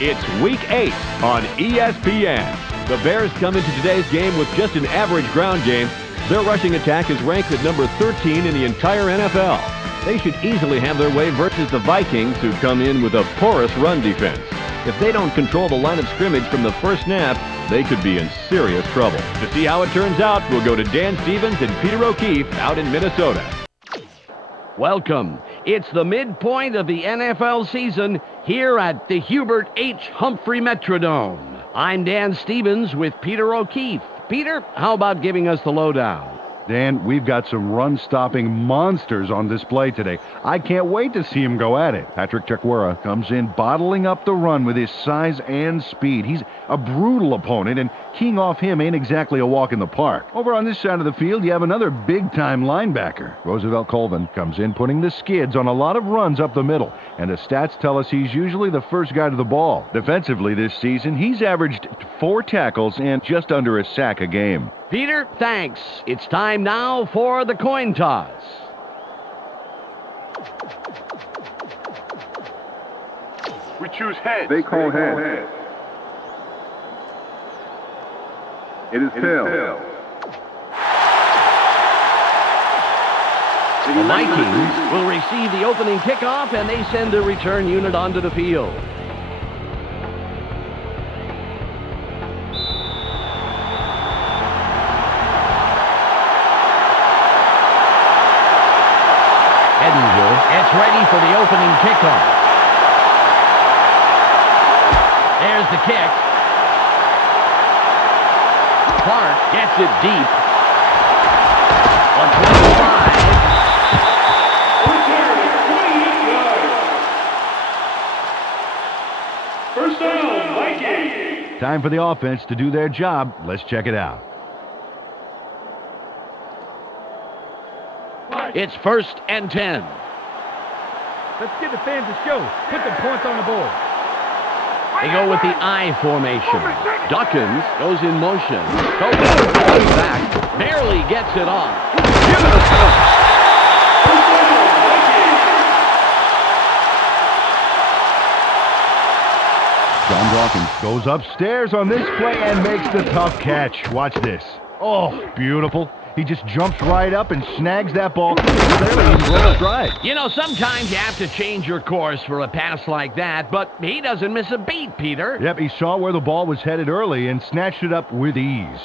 It's Week 8 on ESPN. The Bears come into today's game with just an average ground game. Their rushing attack is ranked at number 13 in the entire NFL. They should easily have their way versus the Vikings, who come in with a porous run defense. If they don't control the line of scrimmage from the first snap, they could be in serious trouble. To see how it turns out, we'll go to Dan Stevens and Peter O'Keefe out in Minnesota. Welcome. It's the midpoint of the NFL season here at the Hubert H. Humphrey Metrodome. I'm Dan Stevens with Peter O'Keefe. Peter, how about giving us the lowdown? Dan, we've got some run-stopping monsters on display today. I can't wait to see him go at it. Patrick Tequera comes in bottling up the run with his size and speed. He's a brutal opponent, and keying off him ain't exactly a walk in the park. Over on this side of the field, you have another big-time linebacker. Roosevelt Colvin comes in putting the skids on a lot of runs up the middle, and the stats tell us he's usually the first guy to the ball. Defensively this season, he's averaged 4 tackles and just under a sack a game. Peter, thanks. It's time now for the coin toss. We choose heads. They call heads. It is tails. The Vikings will receive the opening kickoff, and they send a return unit onto the field. It's ready for the opening kickoff. There's the kick. Clark gets it deep. On 25. First down, Vikings. Time for the offense to do their job. Let's check it out. It's 1st and 10. Let's give the fans a show. Put the points on the board. They go with the I formation. Dawkins goes in motion. Goes back. Barely gets it off. John Dawkins goes upstairs on this play and makes the tough catch. Watch this. Oh, beautiful. He just jumps right up and snags that ball. Clearly he's well stride. You know, sometimes you have to change your course for a pass like that, but he doesn't miss a beat, Peter. Yep, he saw where the ball was headed early and snatched it up with ease.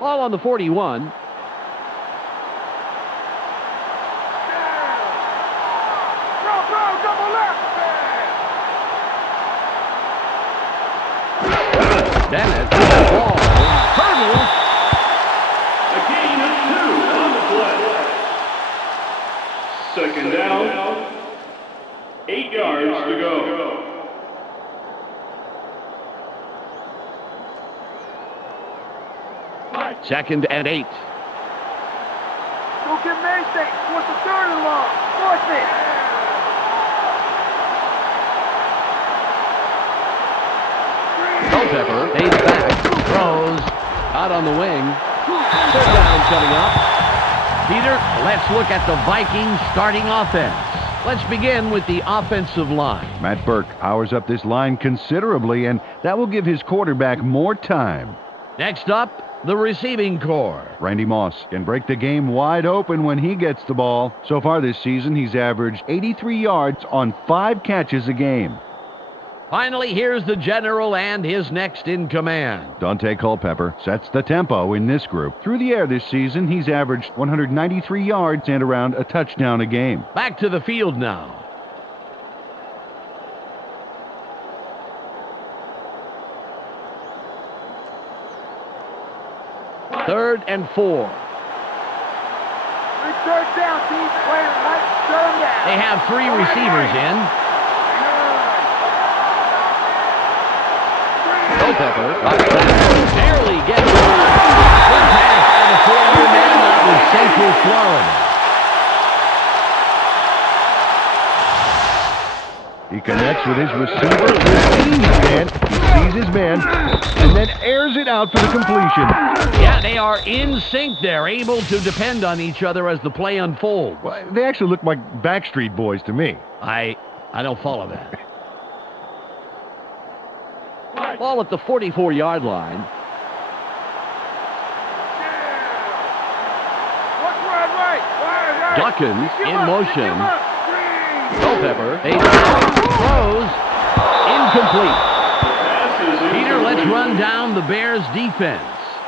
Ball on the 41. Bennett, ball, hurdle. A gain of 2 on the play. Second down, 8 yards to go. Second and 8. Go get Mason. What's the 3rd and long? Force it. Culpepper fades back, throws, out on the wing. 3rd down coming up. Peter, let's look at the Vikings starting offense. Let's begin with the offensive line. Matt Burke powers up this line considerably, and that will give his quarterback more time. Next up, the receiving corps. Randy Moss can break the game wide open when he gets the ball. So far this season, he's averaged 83 yards on 5 catches a game. Finally, here's the general and his next in command. Dante Culpepper sets the tempo in this group. Through the air this season, he's averaged 193 yards and around a touchdown a game. Back to the field now. Third and 4. Third down, team. Third down. They have 3 receivers in. Culpepper barely gets it. Good pass by the 4-year man out with Central Florida. He connects with his receiver with ease, man. He sees his man and then airs it out for the completion. Yeah, they are in sync. They're able to depend on each other as the play unfolds. Well, they actually look like Backstreet Boys to me. I don't follow that. Ball at the 44-yard line. Dawkins in motion. Culpepper throws. Incomplete. Peter, let's run down the Bears' defense.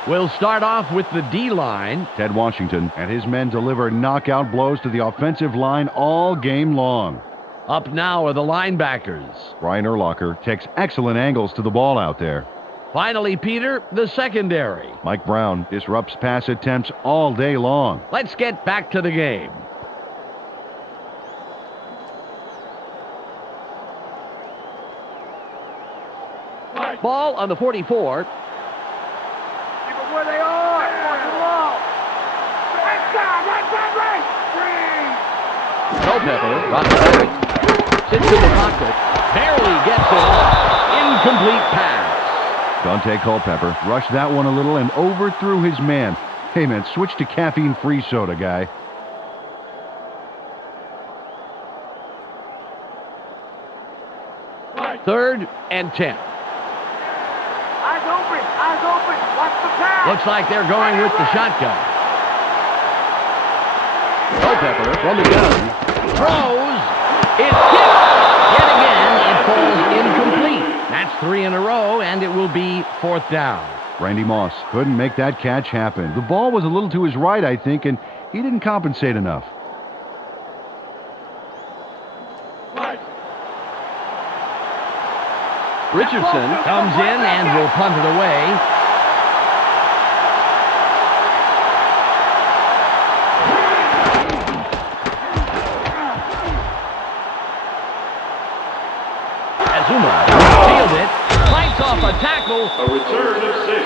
We'll start off with the D-line. Ted Washington and his men deliver knockout blows to the offensive line all game long. Up now are the linebackers. Brian Urlacher takes excellent angles to the ball out there. Finally, Peter, the secondary. Mike Brown disrupts pass attempts all day long. Let's get back to the game. Ball on the 44. Keep it where they are. Culpepper drops back. Sits in the pocket. Barely gets it off. Incomplete pass. Dante Culpepper rushed that one a little and overthrew his man. Hey, man, switch to caffeine-free soda, guy. Third and 10. Eyes open. Watch the pass. Looks like they're going with the shotgun. Culpepper from the gun. Throws. It's hit. Yet again, it falls incomplete. That's 3 in a row, and it will be 4th down. Randy Moss couldn't make that catch happen. The ball was a little to his right, I think, and he didn't compensate enough. Richardson comes in and will punt it away. Azuma fields it, fights off a tackle. A return of 6.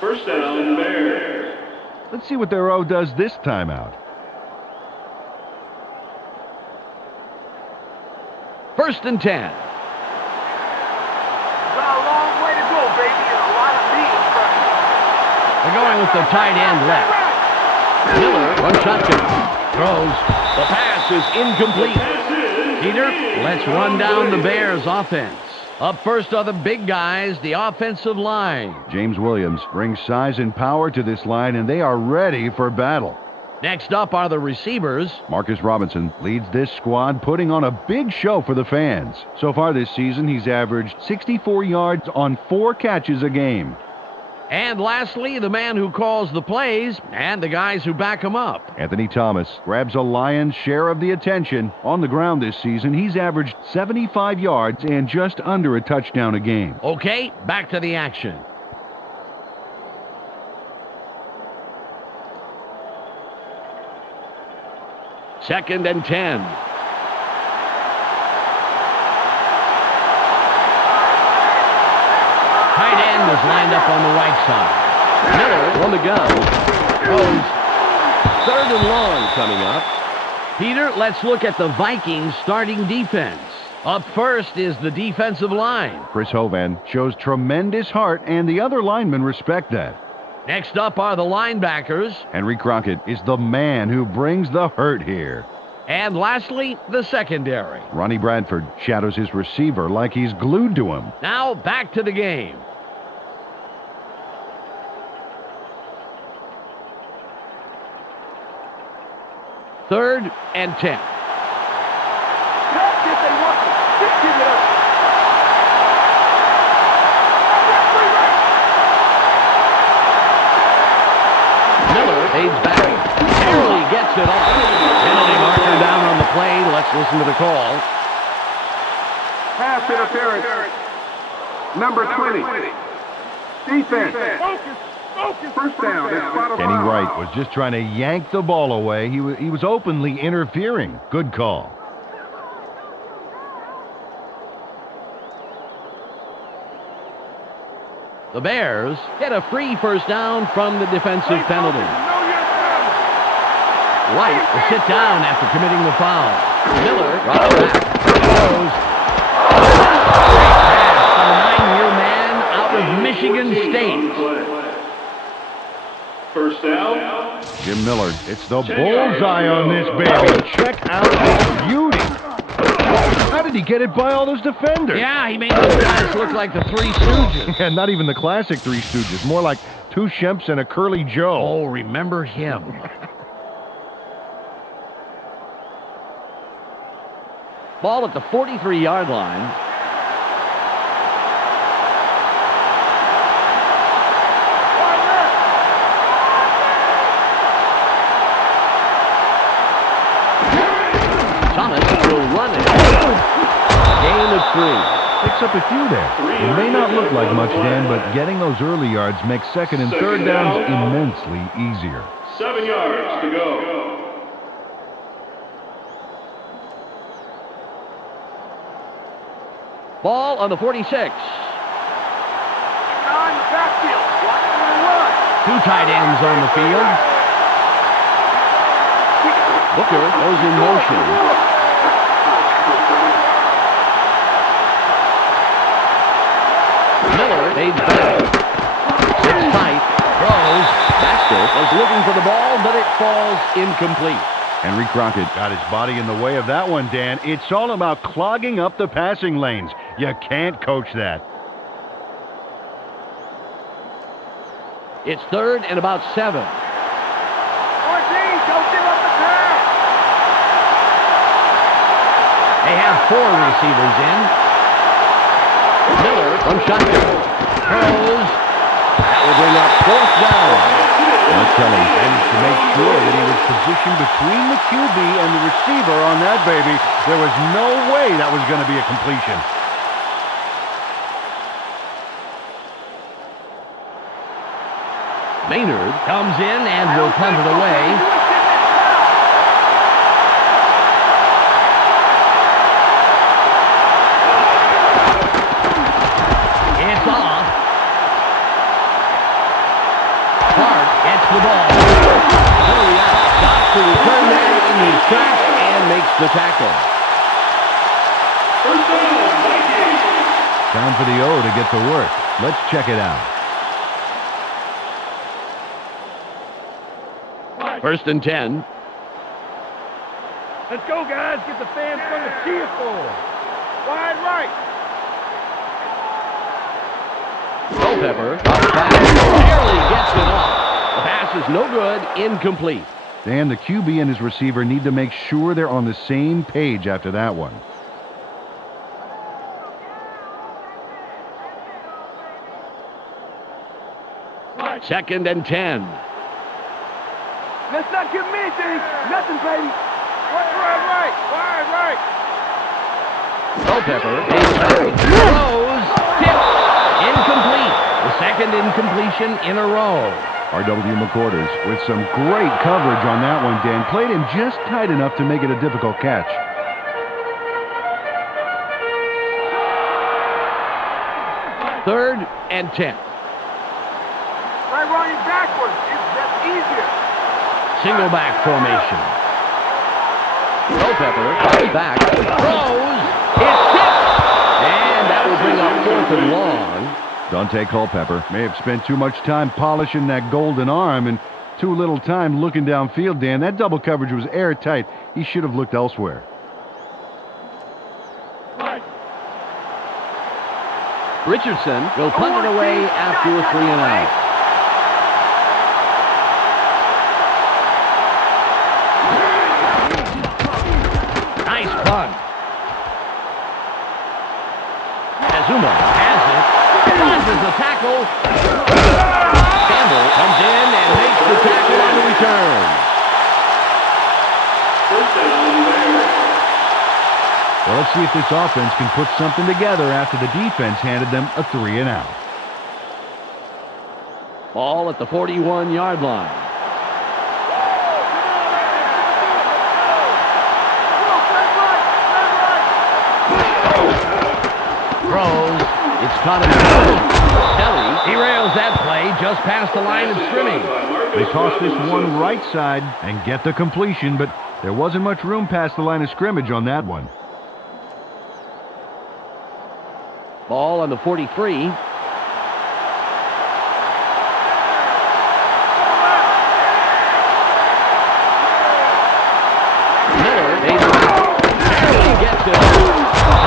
First down, Bears. Let's see what their O does this time out. First and 10. Got a long way to go, baby, and a lot of meat in front of you. They're going with the tight end left. Miller, one shotgun, throws. The pass is incomplete. Peter, let's run down the Bears' offense. Up first are the big guys, the offensive line. James Williams brings size and power to this line, and they are ready for battle. Next up are the receivers. Marcus Robinson leads this squad, putting on a big show for the fans. So far this season, he's averaged 64 yards on 4 catches a game. And lastly, the man who calls the plays and the guys who back him up. Anthony Thomas grabs a lion's share of the attention. On the ground this season, he's averaged 75 yards and just under a touchdown a game. Okay, back to the action. Second and 10. Tight end is lined up on the right side. Miller on the gun. Throws. 3rd and long coming up. Peter, let's look at the Vikings starting defense. Up first is the defensive line. Chris Hovan shows tremendous heart, and the other linemen respect that. Next up are the linebackers. Henry Crockett is the man who brings the hurt here. And lastly, the secondary. Ronnie Bradford shadows his receiver like he's glued to him. Now back to the game. Third and 10. Miller fades back. Barely gets it off. Penalty marker down on the play. Let's listen to the call. Pass interference. Number 20. Defense. First down. Kenny Wright was just trying to yank the ball away. He was openly interfering. Good call. The Bears get a free first down from the defensive penalty. White will sit down after committing the foul. Miller drops back. Goes. Great pass from a 9-year man out of Michigan State. First down. Jim Miller, it's the bullseye on this baby. Check out this beauty. How did he get it by all those defenders? Yeah, he made those guys look like the Three Stooges. And not even the classic Three Stooges. More like two Shemps and a Curly Joe. Oh, remember him. Ball at the 43-yard line. Thomas will run it. Gain of 3. Picks up a few there. It may not look like much, Dan, but getting those early yards makes second and third downs immensely easier. 7 yards to go. Ball on the 46. On the backfield. Watch the run. 2 tight ends on the field. Booker goes in motion. Miller fades back. Sits tight. Throws. Baxter was looking for the ball, but it falls incomplete. Henry Crockett got his body in the way of that one, Dan. It's all about clogging up the passing lanes. You can't coach that. It's 3rd and about 7. Don't give up the pass. They have 4 receivers in. Miller from shotgun. Throws. That will bring up 4th down. Kelly managed to make sure that he was positioned between the QB and the receiver on that baby. There was no way that was going to be a completion. Maynard comes in and will punt it away. It's off. Clark gets the ball. Stops to return that in his tracks and makes the tackle. First down, Vikings. Time for the O to get to work. Let's check it out. 1st and 10. Let's go, guys. Get the fans from the cheer for. Wide right. Culpepper, barely gets it off. The pass is no good, incomplete. Dan, the QB and his receiver need to make sure they're on the same page after that one. Second and 10. Let's not give them anything. Nothing, baby. Wide right. Wide right. Culpepper, throws, tipped, incomplete. The second incompletion in a row. R.W. McCorders with some great coverage on that one, Dan. Played him just tight enough to make it a difficult catch. Third and 10. Try running backwards. That's easier. Single back formation. Culpepper back, throws, it's tipped, and that will bring up 4th and long. Dante Culpepper may have spent too much time polishing that golden arm and too little time looking downfield, Dan. That double coverage was airtight. He should have looked elsewhere. Richardson will punt it away after a 3 and out. Nice punt. Azuma has it. Dodges the tackle. Campbell comes in and makes the tackle on the return. First down, Bears. Well, let's see if this offense can put something together after the defense handed them a 3 and out. Ball at the 41-yard line. Throws. It's caught in the middle. Kelly derails that play just past the line of scrimmage. They toss this one right side and get the completion, but there wasn't much room past the line of scrimmage on that one. Ball on the 43. Miller barely gets it.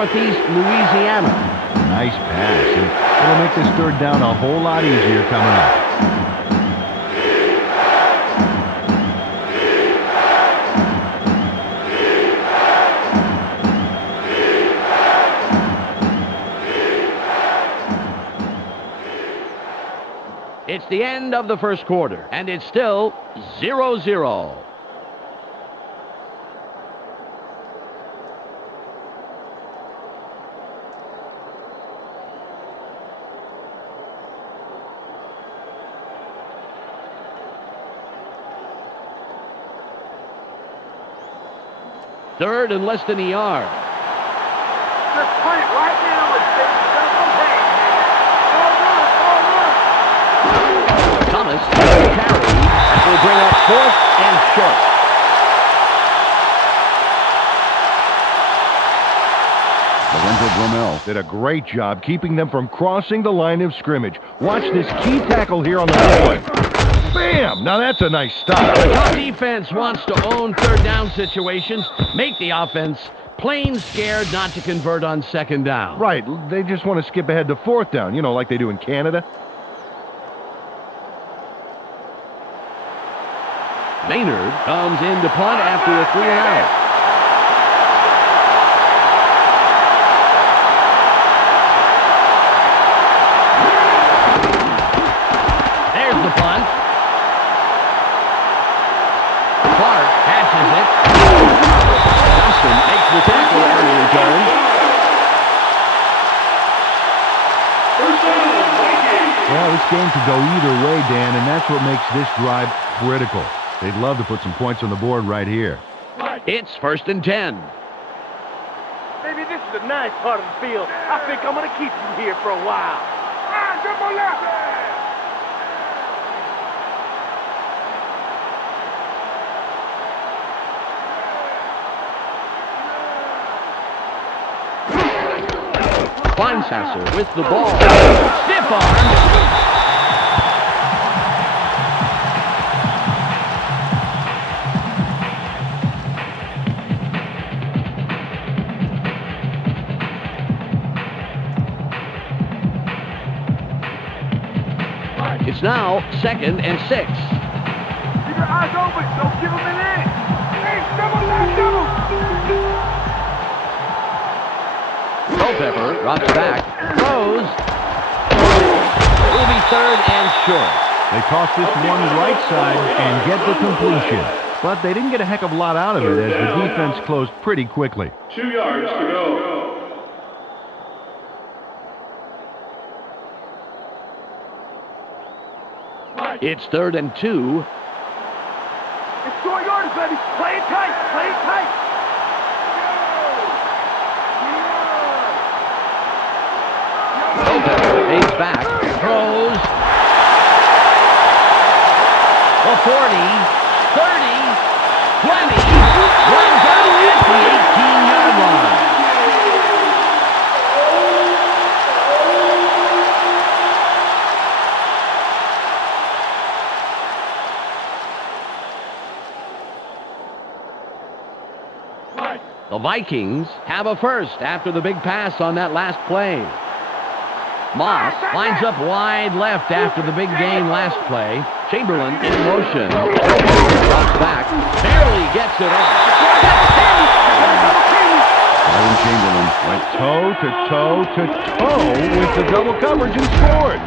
Northeast Louisiana. Nice pass. And it'll make this third down a whole lot easier coming up. It's the end of the first quarter, and it's still 0-0. Third and less than a yard. Just punt it right now and take some pain, man. Thomas carries will bring up 4th and short. Lorenzo Bromell did a great job keeping them from crossing the line of scrimmage. Watch this key tackle here on the play. Bam! Now that's a nice stop. The top defense wants to own third down situations, make the offense plain scared not to convert on second down. Right, they just want to skip ahead to fourth down, you know, like they do in Canada. Maynard comes in to punt after a 3-and-out. There's the punt. Clark catches it. Johnston makes the tackle on the return. Well, this game could go either way, Dan, and that's what makes this drive critical. They'd love to put some points on the board right here. It's 1st and 10. Maybe this is a nice part of the field. I think I'm going to keep you here for a while. Jump on left. Kleinsasser with the ball. Stiff arm. It's now 2nd and 6. Keep your eyes open. Don't give them an inch. Hey, double left, double. Culpepper drops back, throws. Will be 3rd and short. They toss this one right side and get the completion. But they didn't get a heck of a lot out of it as the defense closed pretty quickly. 2 yards to go. It's 3rd and 2. It's 4 yards, baby. Play it tight. Play it tight. Culpepper aids back, throws. The 40, 30, 20. Runs out at the 18-yard line. The Vikings have a first after the big pass on that last play. Moss lines up wide left after the big gain last play. Chamberlain in motion. Drops back. Barely gets it off. Byron Chamberlain went toe-to-toe-to-toe with the double coverage and scored.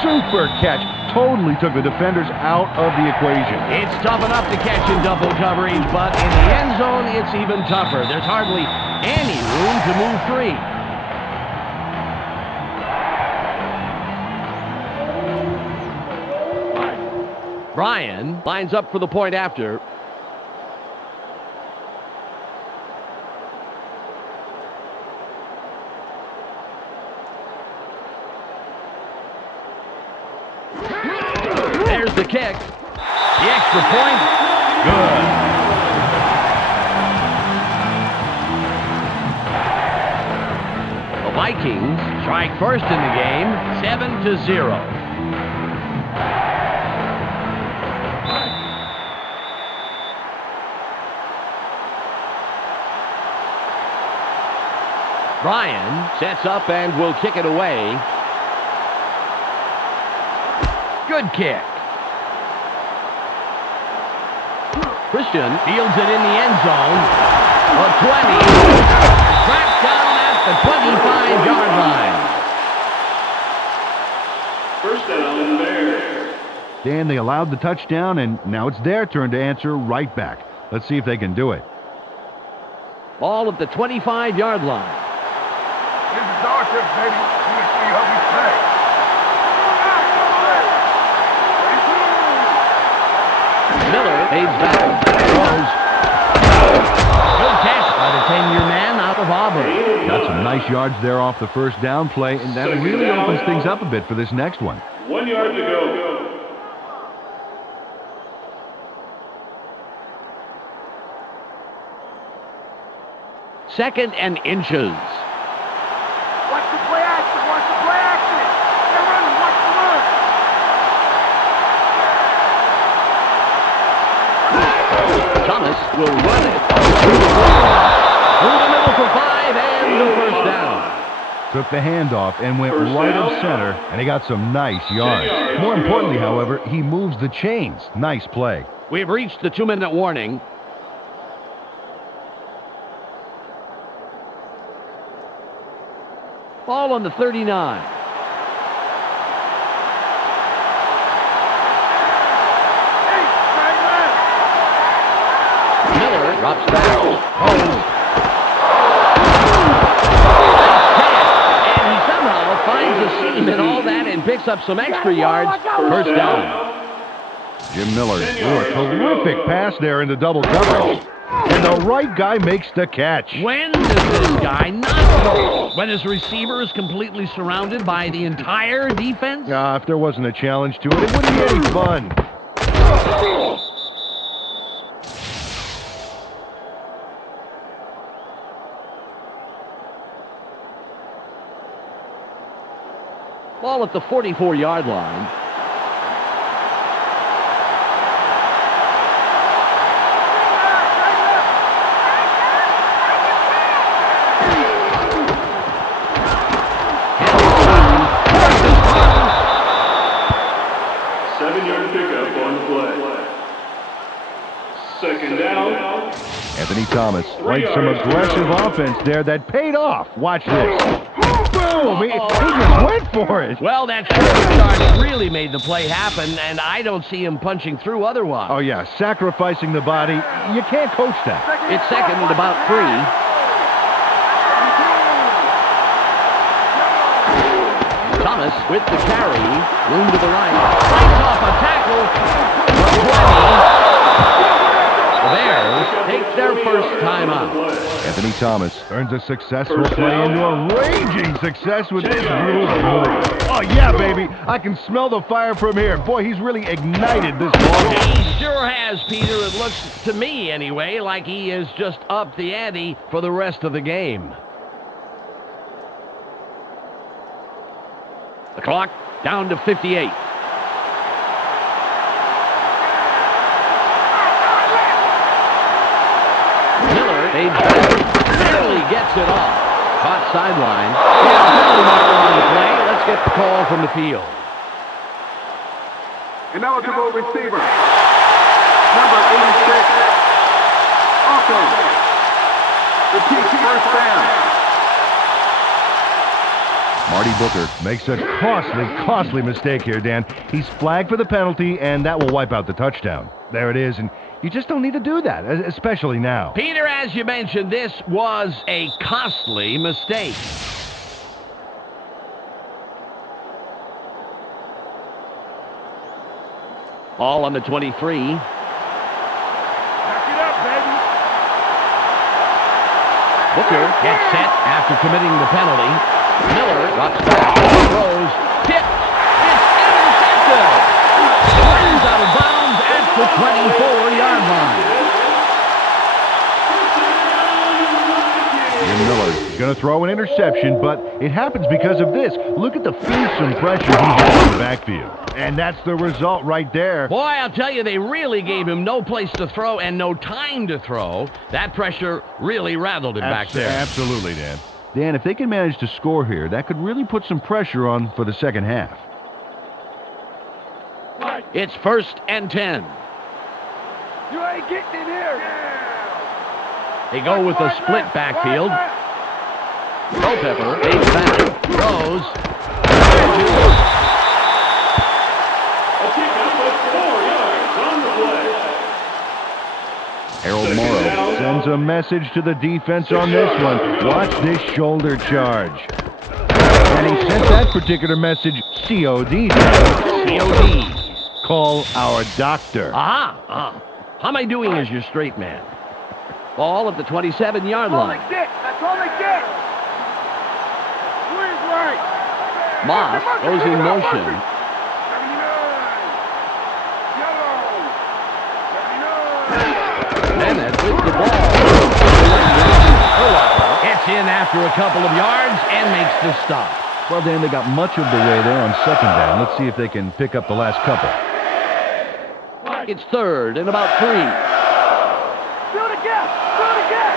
Super catch. Totally took the defenders out of the equation. It's tough enough to catch in double coverage, but in the end zone, it's even tougher. There's hardly any room to move free. Brian lines up for the point after. There's the kick. The extra point. Good. The Vikings strike first in the game, 7-0. Brian sets up and will kick it away. Good kick. Christian fields it in the end zone. A 20. Tracked down at the 25-yard line. First down, Bears. Dan, they allowed the touchdown, and now it's their turn to answer right back. Let's see if they can do it. Ball at the 25-yard line. This is our turn, baby. Let's see how we play. Miller fades back. Throws. Good catch by the 10-year man out of Auburn. Got some nice yards there off the first down play, and that really opens things up a bit for this next one. 1 yard to go. Second and inches. Watch the play action. Watch the play action. They're running. Watch the run. Thomas will run it through the middle for 5 and the first down. Took the handoff and went right of center, and he got some nice yards. More importantly, however, he moves the chains. Nice play. We've reached the 2-minute warning. Ball on the 39. Miller drops back. And he somehow finds a seam in all that and picks up some extra yards. First down. Jim Miller threw a terrific pass there into double coverage. And the right guy makes the catch. When does this guy not throw? When his receiver is completely surrounded by the entire defense? If there wasn't a challenge to it, it wouldn't be any fun. Ball at the 44-yard line. Second down. Anthony Thomas played some aggressive offense there that paid off. Watch this. Boom! He just went for it. Well, that short start really made the play happen, and I don't see him punching through otherwise. Oh, yeah, sacrificing the body. You can't coach that. It's second and about 3. Thomas with the carry. Room to the right. Fights off a tackle. 20. The Bears take their first timeout. Anthony Thomas turns a successful play into a raging success with this rule. Oh, yeah, baby. I can smell the fire from here. Boy, he's really ignited this ball game. He sure has, Peter. It looks to me, anyway, like he has just upped the ante for the rest of the game. The clock down to 58. Barely gets it off. Caught sideline. Penalty marker on the play. Let's get the call from the field. Ineligible receiver. Number 86. Offense. Repeat first down. Marty Booker makes a costly mistake here, Dan. He's flagged for the penalty, and that will wipe out the touchdown. There it is, and you just don't need to do that, especially now. Peter, as you mentioned, this was a costly mistake. All on the 23. Back it up, baby. Booker gets set after committing the penalty. Miller drops back, throws, tipped, it's intercepted. Runs out of bounds at the 24-yard line. Jim Miller is going to throw an interception, but it happens because of this. Look at the fearsome pressure he has in the backfield. And that's the result right there. Boy, I'll tell you, they really gave him no place to throw and no time to throw. That pressure really rattled him back there. Absolutely, Dan. Dan, if they can manage to score here, that could really put some pressure on for the second half. It's 1st and 10. You ain't getting in here. They go with a split backfield. Culpepper takes back, throws. A pickup of 4 yards on the play. Harold Morrow sends a message to the defense on this one. Watch this shoulder charge. And he sent that particular message COD. COD. Call our doctor. Aha! How am I doing as your straight man? Ball at the 27-yard That's all they line. get. That's all they get. Where's right? Moss goes in motion. 79. Yellow. 79. Bennett with the ball. Urlacher gets in after a couple of yards and makes the stop. Well, Dan, they got much of the way there on second down. Let's see if they can pick up the last couple. It's 3rd and about 3. Build a gap. Build a gap.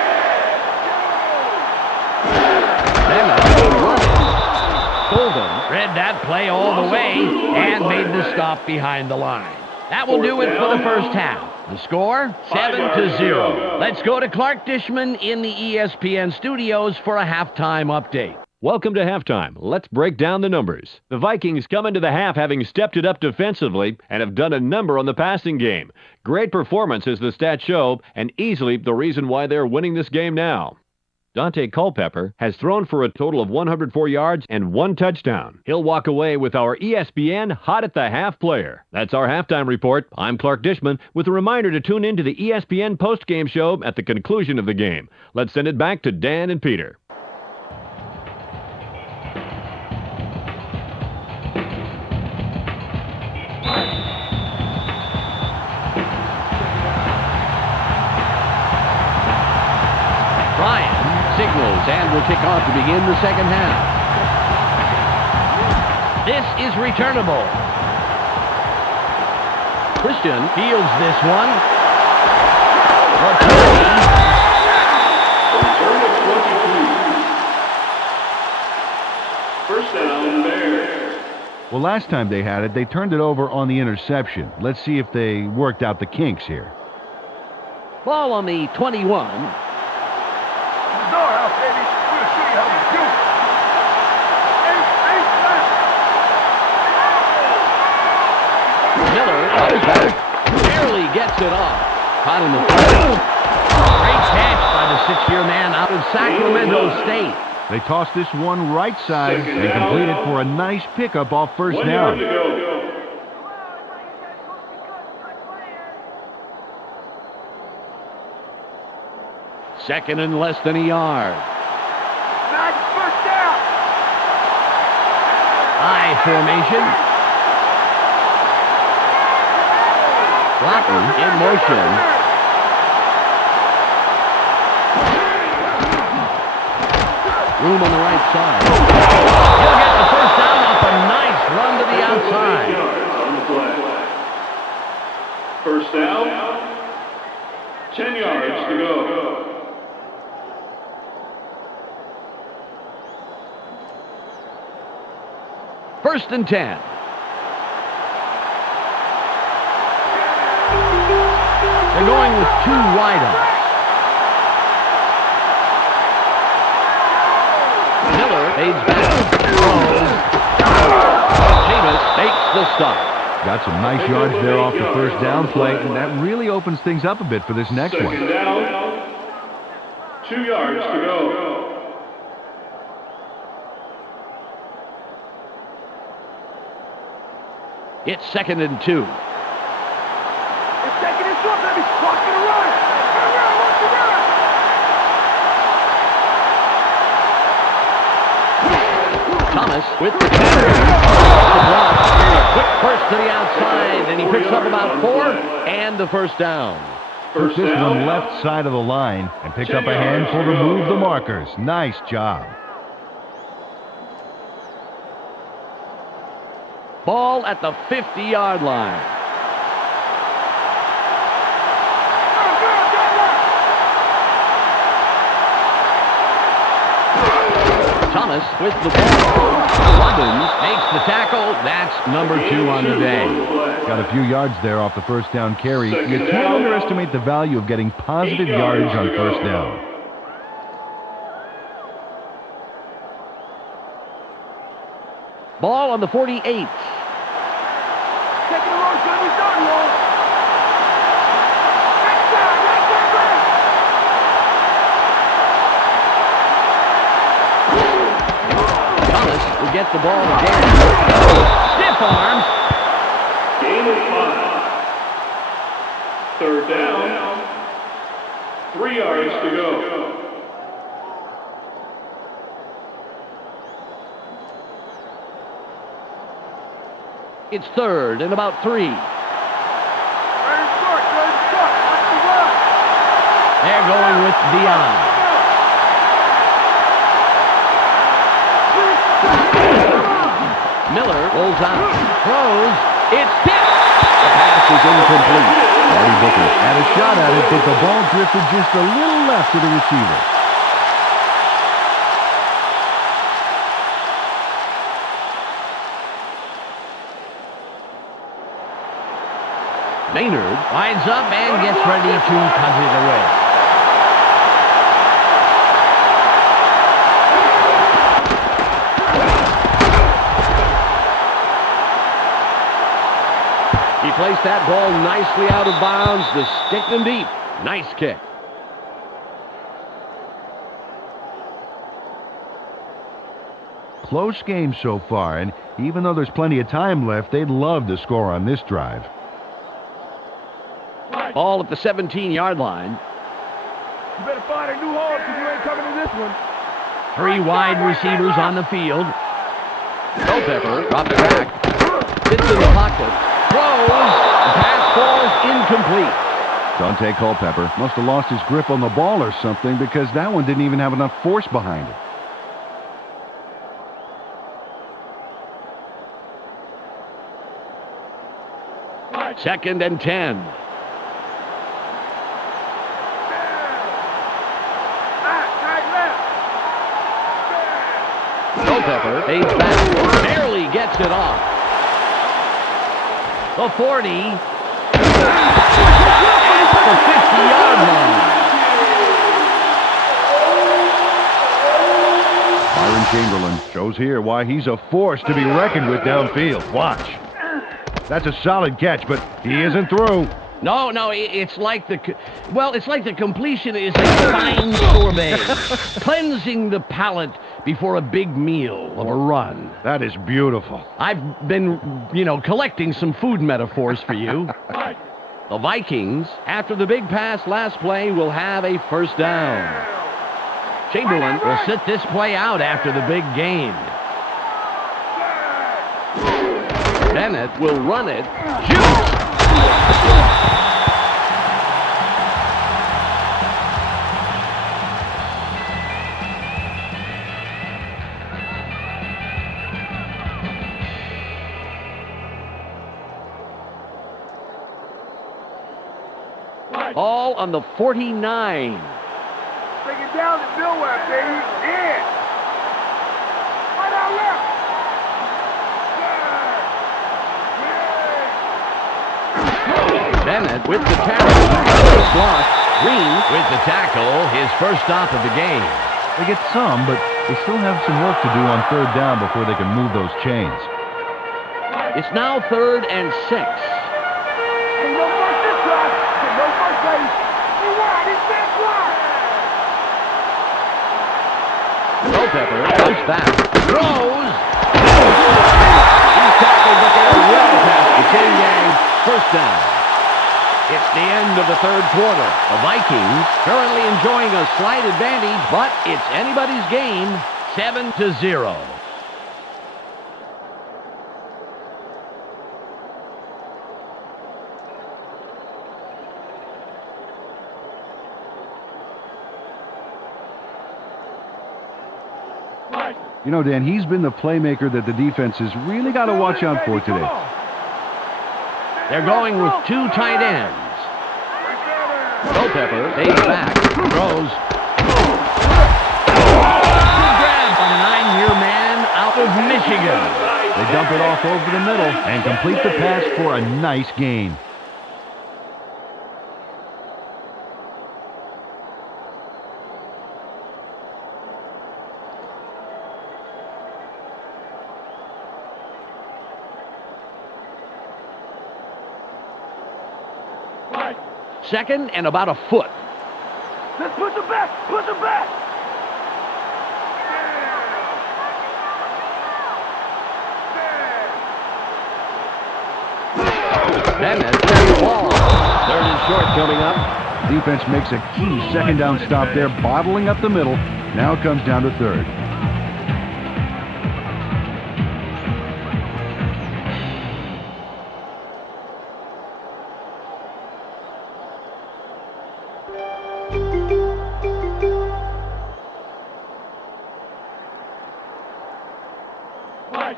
Bennett running. Colvin read that play all the way and made the stop behind the line. That will do it for the first half. The score, 7-0. Let's go to Clark Dishman in the ESPN studios for a halftime update. Welcome to halftime. Let's break down the numbers. The Vikings come into the half having stepped it up defensively and have done a number on the passing game. Great performance as the stats show, and easily the reason why they're winning this game now. Dante Culpepper has thrown for a total of 104 yards and 1 touchdown. He'll walk away with our ESPN Hot at the Half player. That's our halftime report. I'm Clark Dishman with a reminder to tune in to the ESPN postgame show at the conclusion of the game. Let's send it back to Dan and Peter. Brian signals and will kick off to begin the second half. This is returnable. Christian fields this one. Return of 22. First down there. Well, last time they had it, they turned it over on the interception. Let's see if they worked out the kinks here. Ball on the 21. Doorhouse, baby. We'll show you how we do. Miller comes back. Barely gets it off. Caught in the front. Great catch by the 6-year man out of Sacramento State. They tossed this one right side and completed for a nice pickup off first 1 yard to down. go. Second and less than a yard. Nice first down. High formation. Broughton in motion. Room on the right side. He'll get the first down off a nice run to the outside. 8 yards on the play. First down. 10 yards to go. First and 10. They're going with 2 wideouts. Miller fades back. Throws. Davis makes the stop. Got some nice yards there off the first down play, and that really opens things up a bit for this next one. Second down. 2 yards to go. It's 2nd and 2. It's taking it short, baby. Walk it around. Walk it around. Thomas with the catch. The block. A quick burst to the outside, and he picks up about 4 and the first down. Took this one left side of the line and picked up a handful to move the markers. Nice job. Ball at the 50-yard line. Thomas with the ball. Robbins makes the tackle. That's number 2 on the day. Got a few yards there off the first down carry. You can't underestimate the value of getting positive yardage on first down. Ball on the 48. Taking the road, should be done, Lord. Thomas will get the ball again. Stiff arms. Game of 5. Third down. 3 yards to go. It's third and about 3. Very short. Watch the run. They're going with Dion. Miller rolls out. Throws. It's tipped. The pass is incomplete. Marty Booker had a shot at it, but the ball drifted just a little left to the receiver. Maynard winds up and gets ready to punt it away. He placed that ball nicely out of bounds to stick them deep. Nice kick. Close game so far, and even though there's plenty of time left, they'd love to score on this drive. Ball at the 17-yard line. You better find a new hole because you ain't coming to this one. 3 wide receivers on the field. Culpepper drops back. Sits in the pocket. Throws. The pass falls incomplete. Dante Culpepper must have lost his grip on the ball or something because that one didn't even have enough force behind it. Second and 10. Culpepper fades back. Barely gets it off. The 40. At the 50-yard line. Byron Chamberlain shows here why he's a force to be reckoned with downfield. Watch. That's a solid catch, but he isn't through. No, it's like the completion is a fine sorbet, cleansing the palate before a big meal of a run. That is beautiful. I've been, collecting some food metaphors for you. The Vikings, after the big pass last play, will have a first down. Chamberlain will sit this play out after the big gain. Bennett will run it. Shoot! All on the 49. Bring it down to nowhere, baby. Yeah. Right out left. Bennett with the tackle. Block. Green with the tackle. His first stop of the game. They get some, but they still have some work to do on third down before they can move those chains. It's now 3rd and 6. Ain't no first this time. No first, baby. You wide. He's back wide. Culpepper comes back. Throws. He's tackled, but they're well past the chain gang. First down. It's the end of the third quarter. The Vikings currently enjoying a slight advantage, but it's anybody's game, 7-0. You know, Dan, he's been the playmaker that the defense has really got to watch out for today. They're going with 2 tight ends. Culpepper fades back, throws. Good grab on a 9-year of Michigan. They dump it off over the middle and complete the pass for a nice gain. Second and about a foot. Let's push him back! Push him back! Bennett sends the ball. Third and short coming up. Defense makes a key second down stop there, bottling up the middle. Now it comes down to third.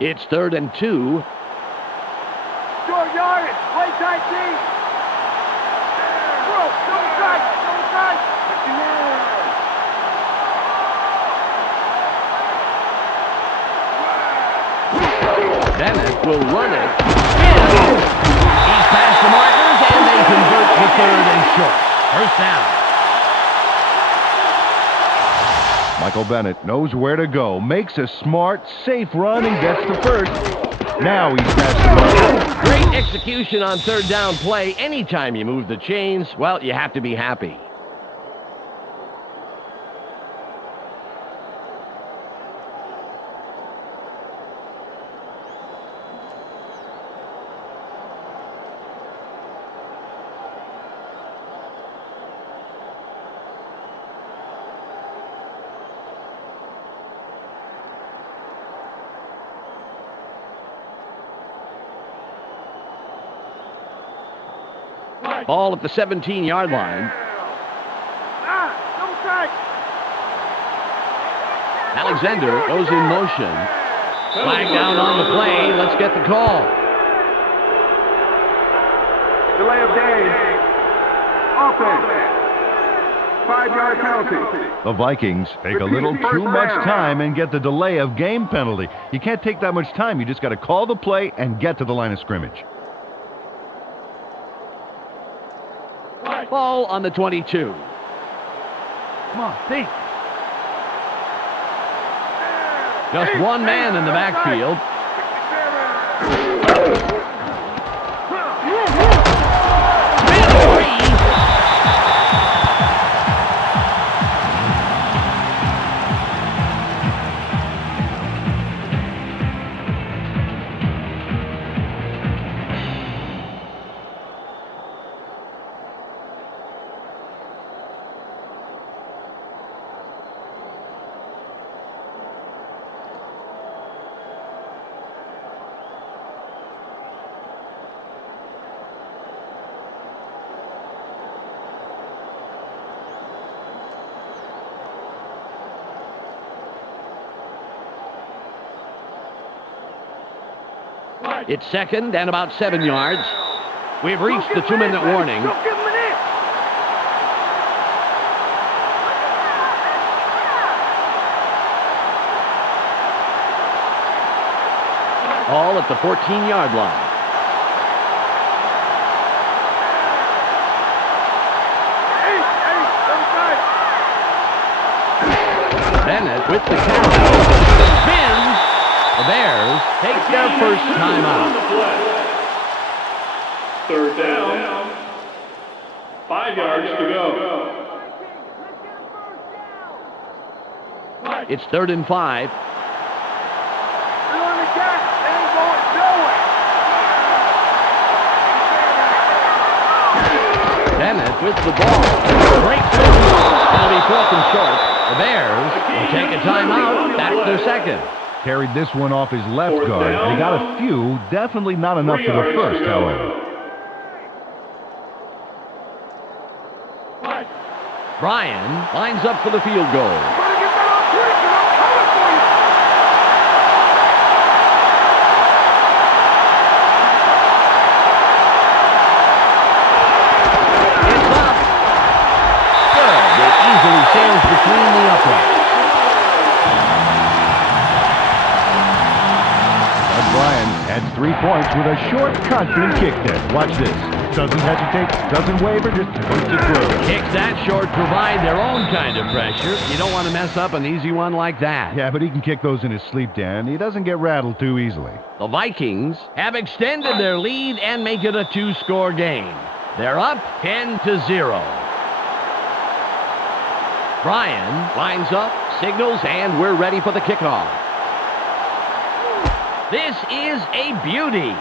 It's 3rd and 2. Short yardage! Play tight deep! Bro, double tight! Double tight! Bennett will run it. He's past the markers, and they convert to 3rd and short. First down. Michael Bennett knows where to go, makes a smart, safe run, and gets the first. Now he's past the marker. Great execution on 3rd down play. Anytime you move the chains, well, you have to be happy. Ball at the 17-yard line. Double tight! Alexander goes in motion. Flag down on the play. Let's get the call. Delay of game. Offense. 5-yard penalty. The Vikings take a little too much time and get the delay of game penalty. You can't take that much time. You just got to call the play and get to the line of scrimmage. Ball on the 22. Come on, think. Just one man in the backfield. It's 2nd and about 7 yards. We've reached the 2-minute warning. Don't give him an inch! All at the 14-yard line. Bennett with the count. Spins. The Bears take their first time out. 3rd down. 5 yards to go. It's 3rd and 5. Bennett with the ball. Great throw. It'll be 4th and short. The Bears will take a timeout. That's their second. Carried this one off his left guard. They got a few, definitely not enough for the first, however. Brian lines up for the field goal. It's up. Good. It easily sails between the uprights. points with a short country kick there. Watch this. Doesn't hesitate, doesn't waver, just puts it through. Kicks that short provide their own kind of pressure. You don't want to mess up an easy one like that. Yeah, but he can kick those in his sleep, Dan. He doesn't get rattled too easily. The Vikings have extended their lead and make it a two-score game. They're up 10-0. Brian lines up, signals, and we're ready for the kickoff. This is a beauty.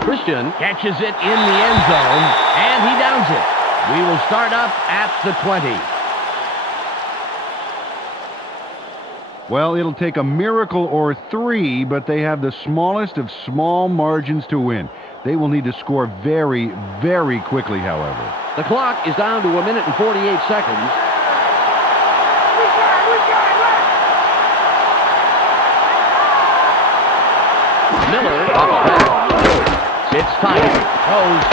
Christian catches it in the end zone, and he downs it. We will start up at the 20. Well, it'll take a miracle or three, but they have the smallest of small margins to win. They will need to score very, very quickly, however. The clock is down to 1 minute and 48 seconds. Miller it's tight. Throws.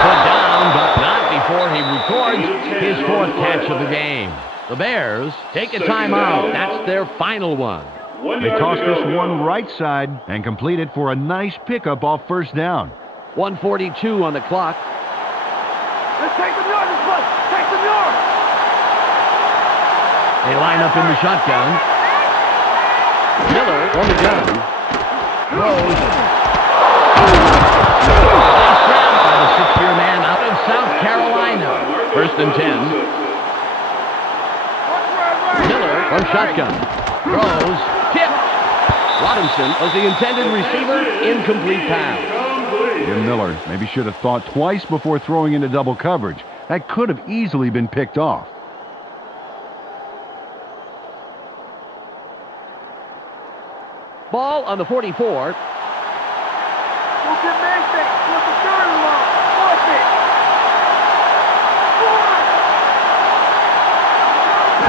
Put down, but not before he records his fourth catch of the game. The Bears take a timeout. That's their final one. They toss this one right side and complete it for a nice pickup off first down. 1:42 on the clock. Let's take them yards, this one. Take them yards. They line up in the shotgun. Miller on the gun. Throws. Nice grab by the six-year man out of South Carolina. First and 10. Miller from shotgun. Throws. Tipped. Robinson was the intended receiver. Incomplete pass. Jim Miller maybe should have thought twice before throwing into double coverage. That could have easily been picked off. Ball on the 44.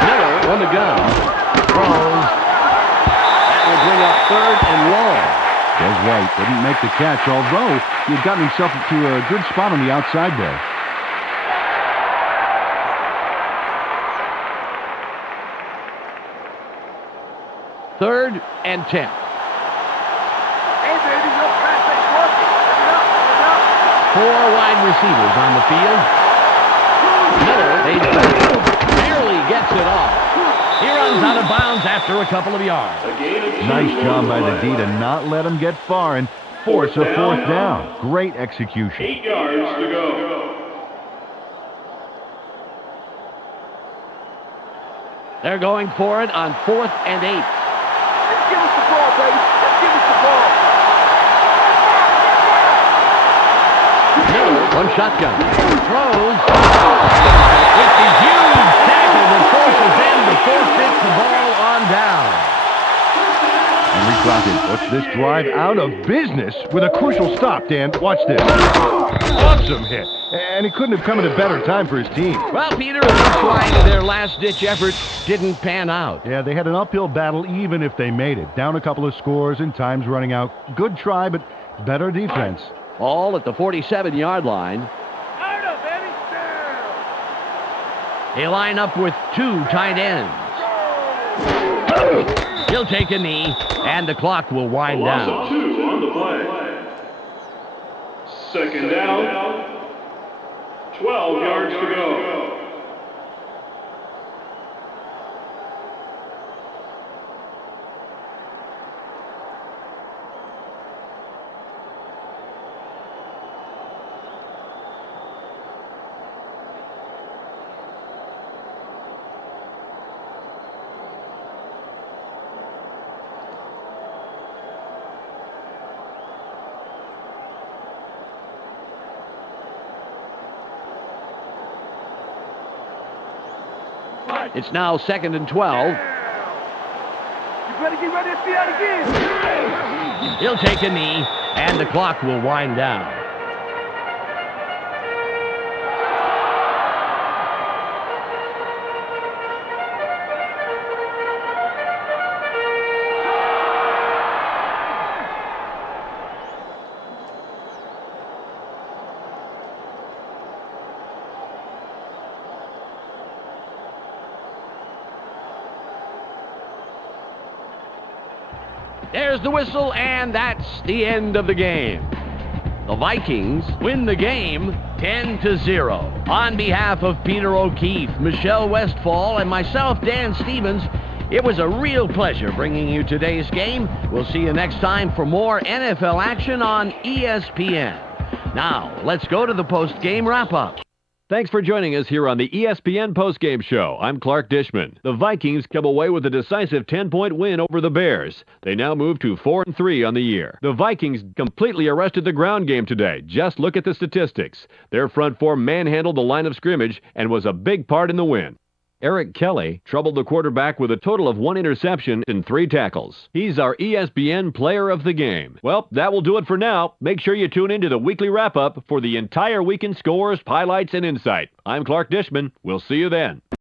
Miller on the gun. Throws. That will bring up third and long. Des White didn't make the catch, although he had gotten himself to a good spot on the outside there. Third and 10. Hey, baby, your pass ain't working. Four wide receivers on the field. Miller, they barely gets it off. He runs out of bounds after a couple of yards. Nice job by the D to not let him get far and force a fourth down. Great execution. 8 yards to go. They're going for it on 4th and 8. Let's give us the ball, baby. Let's give us the ball. Miller, one shotgun. Throws. With the huge tackle that forces them to forfeit the ball on down. Henry Crockett puts this drive out of business with a crucial stop, Dan. Watch this. Awesome hit. And he couldn't have come at a better time for his team. Well, Peter, it looks like their last-ditch effort didn't pan out. Yeah, they had an uphill battle even if they made it. Down a couple of scores and time's running out. Good try, but better defense. All at the 47-yard line. Turn up, baby. Down. They line up with two tight ends. He'll take a knee, and the clock will wind Loss down. of 2 on the play. Second down. 12 yards to go. It's now 2nd and 12. You better get ready to see that again. He'll take a knee, and the clock will wind down. There's the whistle, and that's the end of the game. The Vikings win the game 10-0. On behalf of Peter O'Keefe, Michelle Westfall, and myself, Dan Stevens, it was a real pleasure bringing you today's game. We'll see you next time for more NFL action on ESPN. Now, let's go to the post-game wrap-up. Thanks for joining us here on the ESPN postgame show. I'm Clark Dishman. The Vikings come away with a decisive 10-point win over the Bears. They now move to 4-3 on the year. The Vikings completely arrested the ground game today. Just look at the statistics. Their front four manhandled the line of scrimmage and was a big part in the win. Eric Kelly troubled the quarterback with a total of 1 interception and 3 tackles. He's our ESPN player of the game. Well, that will do it for now. Make sure you tune into the weekly wrap-up for the entire weekend scores, highlights, and insight. I'm Clark Dishman. We'll see you then.